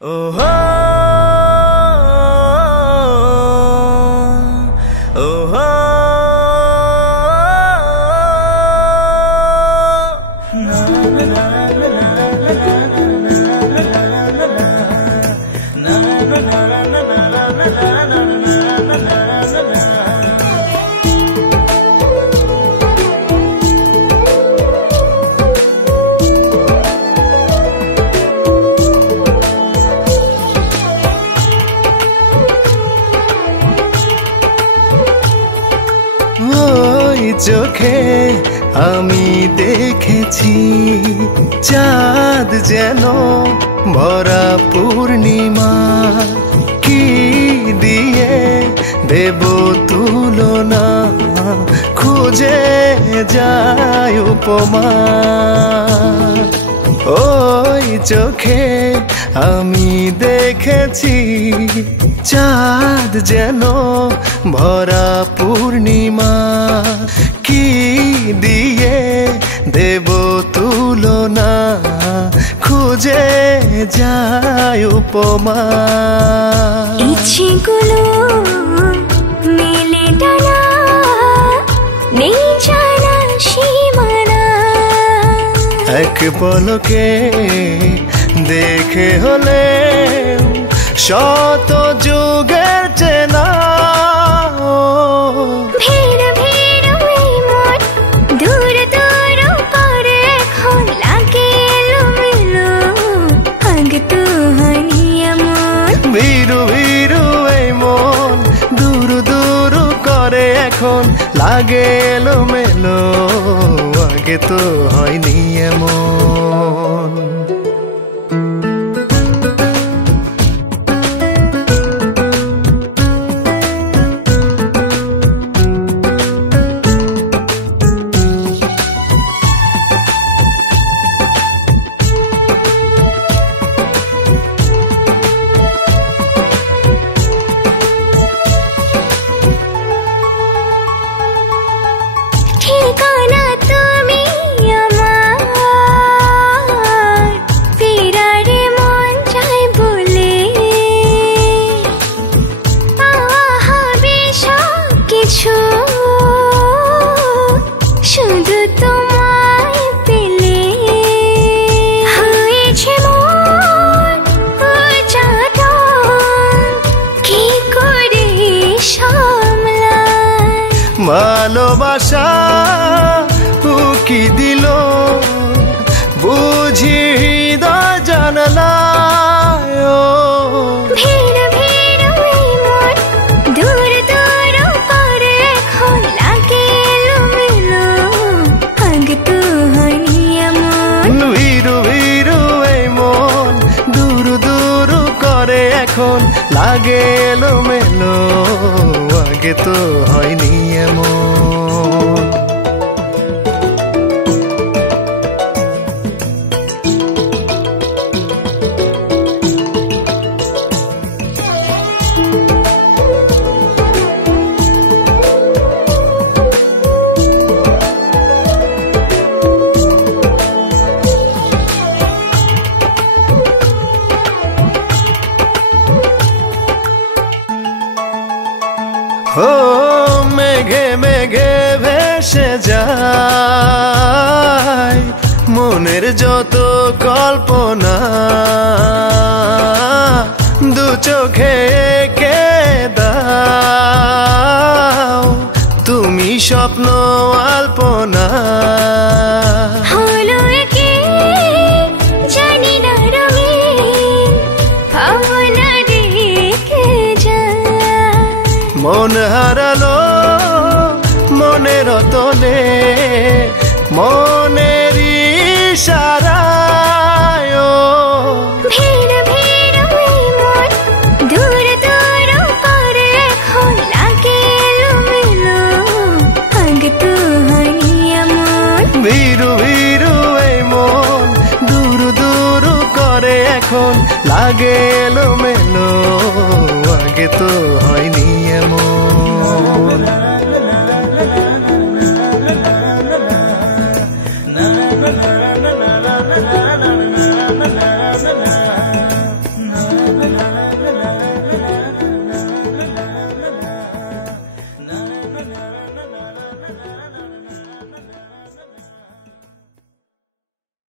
Oh ho, oh ho, na na na চোখে আমি দেখেছি চাঁদ যেন ভরা পূর্ণিমা কি দিয়ে দেব তুলনা খুঁজে যায় উপমা ওই চোখে আমি দেখেছি চাঁদ যেন ভরা পূর্ণিমা কি দিয়ে দেব তুলনা খুঁজে যায় উপমা ইচ্ছেগুলো মেলে ডানা নেই জানা সীমানা এক পলকে দেখে হলে শত যুগের চেনা ভিড় ভিড় ওই মন দূর দূর করে এখন লাগে এলোমেলো আগে তো হয়নি এমন ভিড়ু ভিড়ু এই মন দূর দূর করে এখন লাগে এলোমেলো আগে তো হয়নি এমন ঠিকানা তুমি আমার ফেরারে মন চাই বলে পাওয়া হবে সব কিছু শুধু তোমায় পেলে হয়েছে মন উচ্চাটন কি করে সামলায় ভালোবাসা উকি দিল বুঝি জানলায় ভিড় ভিড় ওই মন দূর দূর করে এখন লাগে এলোমেলো আগে তো হয়নি এমন ভিড়ু ভিড়ু এই মন দূর দূর করে এখন লাগে এলোমেলো আগে তো হয়নি এমন ও মেঘে মেঘে ভেসে যায় মনের যত কল্পনা দু চোখে কে দাও তুমি স্বপ্ন আল্পনা হলো একে জানি না রঙিন ভাবনা রেখে যায় মন হারালো মনের তলে মনের ইশারায় ভিড় ভিড় ওই মন দূর দূর করে এখন লাগে এলোমেলো আগে তো হয়নি এমন ভিড়ু ভিড়ু এই মন দূর দূর করে এখন লাগে এলোমেলো আগে তো হয়নি